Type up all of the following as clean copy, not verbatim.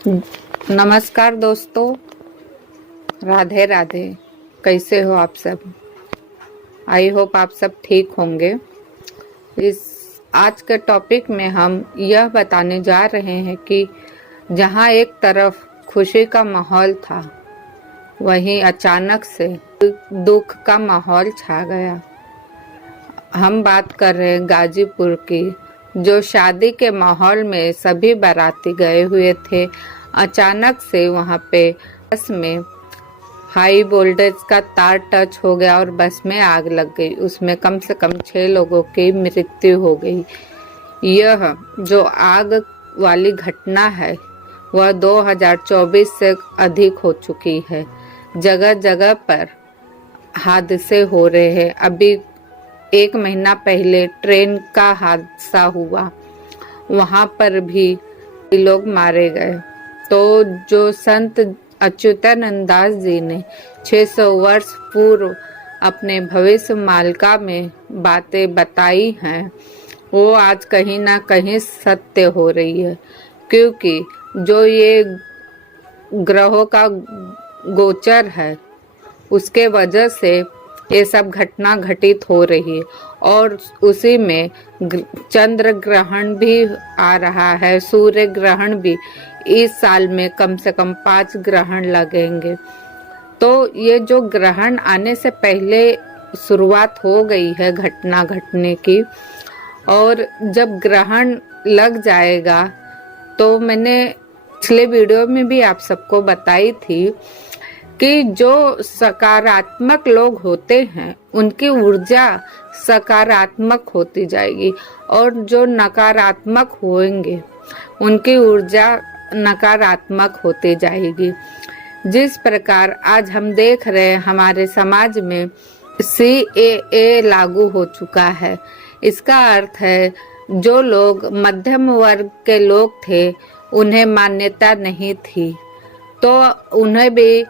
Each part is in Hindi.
नमस्कार दोस्तों, राधे राधे। कैसे हो आप सब? आई होप आप सब ठीक होंगे। इस आज के टॉपिक में हम यह बताने जा रहे हैं कि जहां एक तरफ खुशी का माहौल था, वहीं अचानक से दुख का माहौल छा गया। हम बात कर रहे हैं गाजीपुर की, जो शादी के माहौल में सभी बाराती गए हुए थे। अचानक से वहां पे बस में हाई वोल्टेज का तार टच हो गया और बस में आग लग गई। उसमें कम से कम 6 लोगों की मृत्यु हो गई। यह जो आग वाली घटना है वह 2024 से अधिक हो चुकी है। जगह जगह पर हादसे हो रहे हैं। अभी 1 महीना पहले ट्रेन का हादसा हुआ, वहां पर भी लोग मारे गए। तो जो संत अच्युतानंद दास जी ने 600 वर्ष पूर्व अपने भविष्य मालिका में बातें बताई हैं, वो आज कहीं ना कहीं सत्य हो रही है। क्योंकि जो ये ग्रहों का गोचर है, उसके वजह से ये सब घटना घटित हो रही है। और उसी में चंद्र ग्रहण भी आ रहा है, सूर्य ग्रहण भी। इस साल में कम से कम 5 ग्रहण लगेंगे। तो ये जो ग्रहण आने से पहले शुरुआत हो गई है घटना घटने की, और जब ग्रहण लग जाएगा तो मैंने पिछले वीडियो में भी आप सबको बताई थी कि जो सकारात्मक लोग होते हैं उनकी ऊर्जा सकारात्मक होती जाएगी, और जो नकारात्मक होंगे उनकी ऊर्जा नकारात्मक होती जाएगी। जिस प्रकार आज हम देख रहे हैं हमारे समाज में CAA लागू हो चुका है। इसका अर्थ है जो लोग मध्यम वर्ग के लोग थे उन्हें मान्यता नहीं थी, तो उन्हें भी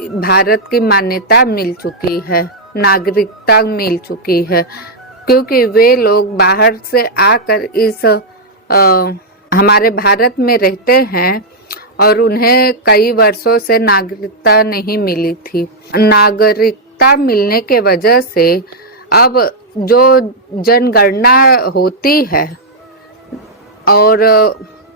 भारत की मान्यता मिल चुकी है, नागरिकता मिल चुकी है। क्योंकि वे लोग बाहर से आकर इस हमारे भारत में रहते हैं और उन्हें कई वर्षों से नागरिकता नहीं मिली थी। नागरिकता मिलने के वजह से अब जो जनगणना होती है और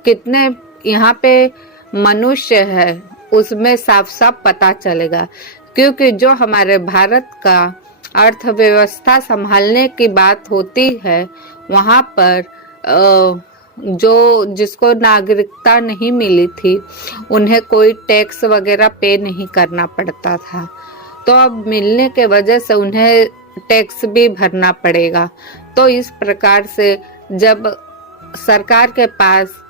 कितने यहाँ पे मनुष्य है उसमें साफ साफ पता चलेगा। क्योंकि जो हमारे भारत का अर्थव्यवस्था संभालने की बात होती है, वहाँ पर जो जिसको नागरिकता नहीं मिली थी उन्हें कोई टैक्स वगैरह पे नहीं करना पड़ता था। तो अब मिलने के वजह से उन्हें टैक्स भी भरना पड़ेगा। तो इस प्रकार से जब सरकार के पास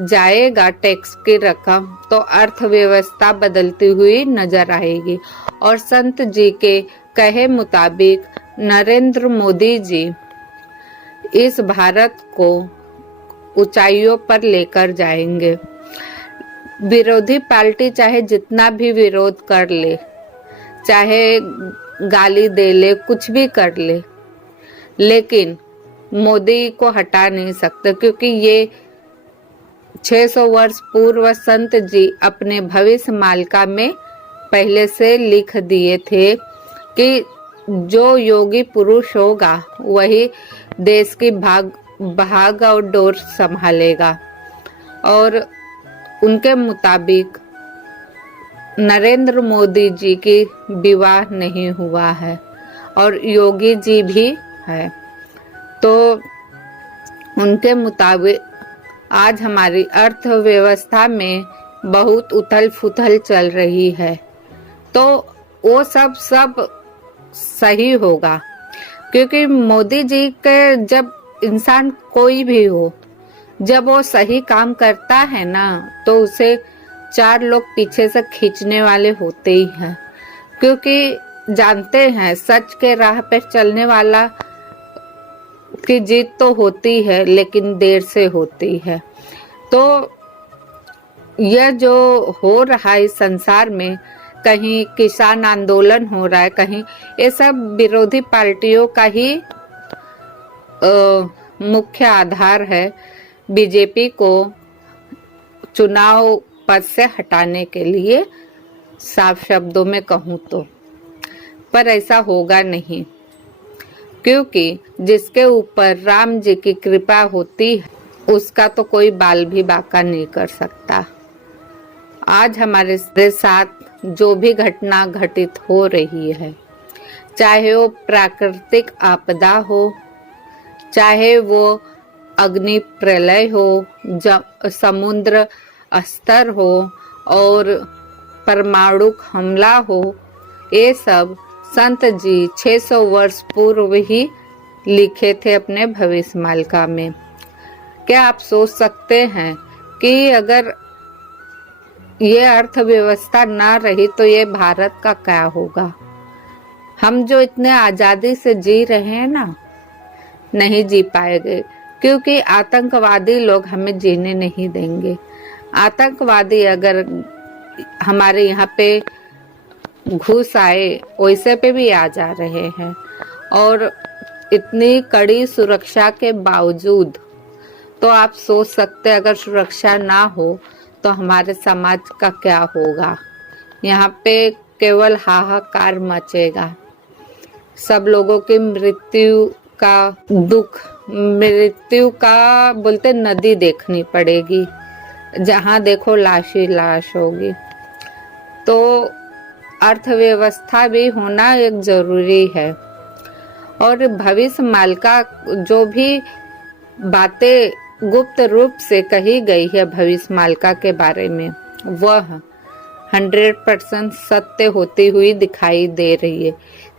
जाएगा टैक्स की रकम, तो अर्थव्यवस्था बदलती हुई नजर आएगी। और संत जी के कहे मुताबिक नरेंद्र मोदी जी इस भारत को ऊंचाइयों पर लेकर जाएंगे। विरोधी पार्टी चाहे जितना भी विरोध कर ले, चाहे गाली दे ले, कुछ भी कर ले, लेकिन मोदी को हटा नहीं सकते। क्योंकि ये 600 वर्ष पूर्व संत जी अपने भविष्य मालिका में पहले से लिख दिए थे कि जो योगी पुरुष होगा वही देश की भाग और डोर संभालेगा। और उनके मुताबिक नरेंद्र मोदी जी की विवाह नहीं हुआ है और योगी जी भी है। तो उनके मुताबिक आज हमारी अर्थव्यवस्था में बहुत उथल फुथल चल रही है। तो वो सब सही होगा। क्योंकि मोदी जी के, जब इंसान कोई भी हो, जब वो सही काम करता है ना, तो उसे 4 लोग पीछे से खींचने वाले होते ही हैं। क्योंकि जानते हैं सच के राह पर चलने वाला की जीत तो होती है, लेकिन देर से होती है। तो यह जो हो रहा है इस संसार में, कहीं किसान आंदोलन हो रहा है, कहीं ये सब विरोधी पार्टियों का ही मुख्य आधार है बीजेपी को चुनाव पद से हटाने के लिए, साफ शब्दों में कहूँ तो। पर ऐसा होगा नहीं, क्योंकि जिसके ऊपर राम जी की कृपा होती है उसका तो कोई बाल भी बांका नहीं कर सकता। आज हमारे साथ जो भी घटना घटित हो रही है, चाहे वो प्राकृतिक आपदा हो, चाहे वो अग्नि प्रलय हो, समुद्र स्तर हो और परमाणु हमला हो, ये सब संत जी 600 वर्ष पूर्व ही लिखे थे अपने भविष्यमालिका में। क्या आप सोच सकते हैं कि अगर ये अर्थव्यवस्था ना रही तो ये भारत का क्या होगा? हम जो इतने आजादी से जी रहे हैं ना, नहीं जी पाएंगे, क्योंकि आतंकवादी लोग हमें जीने नहीं देंगे। आतंकवादी अगर हमारे यहाँ पे घुस आए, वैसे पे भी आ जा रहे हैं, और इतनी कड़ी सुरक्षा के बावजूद तो आप सोच सकते हैं अगर सुरक्षा ना हो तो हमारे समाज का क्या होगा। यहाँ पे केवल हाहाकार मचेगा, सब लोगों की मृत्यु का दुख, मृत्यु का बोलते नदी देखनी पड़ेगी, जहाँ देखो लाश ही लाश होगी। तो अर्थव्यवस्था भी होना एक जरूरी है। और भविष्यमालिका जो भी बातें गुप्त रूप से कही गई है भविष्यमालिका के बारे में, वह 100% सत्य होती हुई दिखाई दे रही है।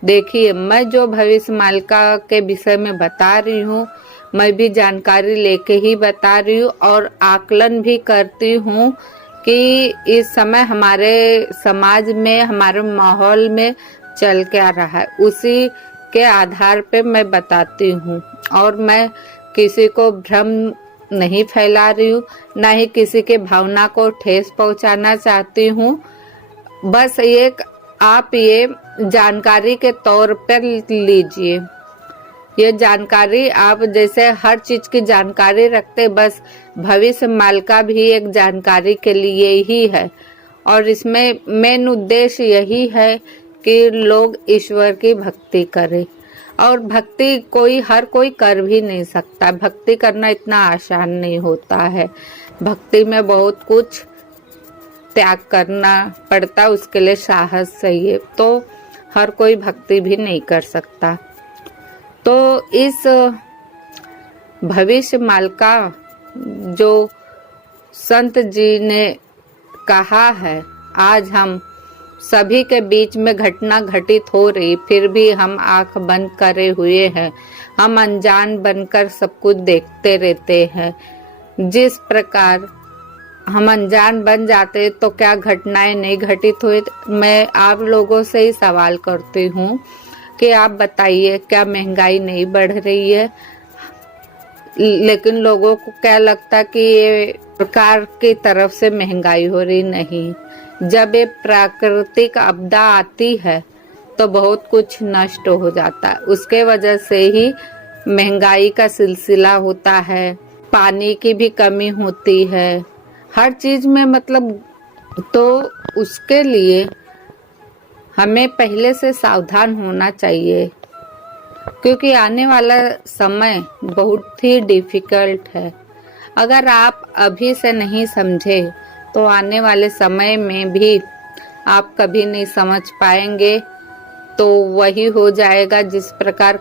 देखिए, मैं जो भविष्यमालिका के विषय में बता रही हूँ, मैं भी जानकारी लेके ही बता रही हूँ और आकलन भी करती हूँ कि इस समय हमारे समाज में, हमारे माहौल में चल क्या रहा है, उसी के आधार पे मैं बताती हूँ। और मैं किसी को भ्रम नहीं फैला रही हूँ, ना ही किसी के भावना को ठेस पहुँचाना चाहती हूँ। बस आप ये जानकारी के तौर पर लीजिए। ये जानकारी आप जैसे हर चीज की जानकारी रखते, बस भविष्यमालिका भी एक जानकारी के लिए ही है। और इसमें मेन उद्देश्य यही है कि लोग ईश्वर की भक्ति करें। और भक्ति हर कोई कर भी नहीं सकता, भक्ति करना इतना आसान नहीं होता है। भक्ति में बहुत कुछ त्याग करना पड़ता, उसके लिए साहस चाहिए, तो हर कोई भक्ति भी नहीं कर सकता। तो इस भविष्यमालिका जो संत जी ने कहा है, आज हम सभी के बीच में घटना घटित हो रही, फिर भी हम आंख बंद करे हुए हैं, हम अनजान बनकर सब कुछ देखते रहते हैं। जिस प्रकार हम अनजान बन जाते तो क्या घटनाएं नहीं घटित हुई। मैं आप लोगों से ही सवाल करती हूँ कि आप बताइए, क्या महंगाई नहीं बढ़ रही है? लेकिन लोगों को क्या लगता कि ये सरकार की तरफ से महंगाई हो रही, नहीं। जब ये प्राकृतिक आपदा आती है तो बहुत कुछ नष्ट हो जाता है, उसके वजह से ही महंगाई का सिलसिला होता है, पानी की भी कमी होती है, हर चीज में मतलब। तो उसके लिए हमें पहले से सावधान होना चाहिए, क्योंकि आने वाला समय बहुत ही डिफिकल्ट है। अगर आप अभी से नहीं समझे तो आने वाले समय में भी आप कभी नहीं समझ पाएंगे। तो वही हो जाएगा जिस प्रकार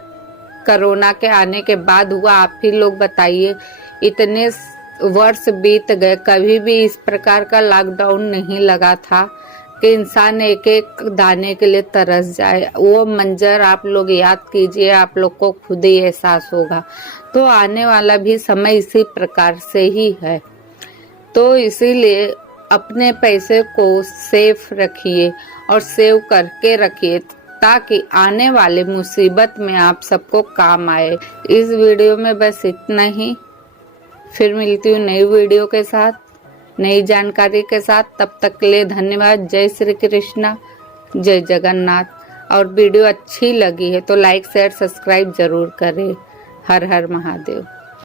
कोरोना के आने के बाद हुआ। आप ही लोग बताइए, इतने वर्ष बीत गए, कभी भी इस प्रकार का लॉकडाउन नहीं लगा था कि इंसान एक एक दाने के लिए तरस जाए। वो मंजर आप लोग याद कीजिए, आप लोग को खुद ही एहसास होगा। तो आने वाला भी समय इसी प्रकार से ही है। तो इसीलिए अपने पैसे को सेफ रखिए और सेव करके रखिए, ताकि आने वाले मुसीबत में आप सबको काम आए। इस वीडियो में बस इतना ही। फिर मिलती हूँ नई वीडियो के साथ, नई जानकारी के साथ। तब तक के लिए धन्यवाद। जय श्री कृष्णा, जय जगन्नाथ। और वीडियो अच्छी लगी है तो लाइक शेयर सब्सक्राइब जरूर करें। हर हर महादेव।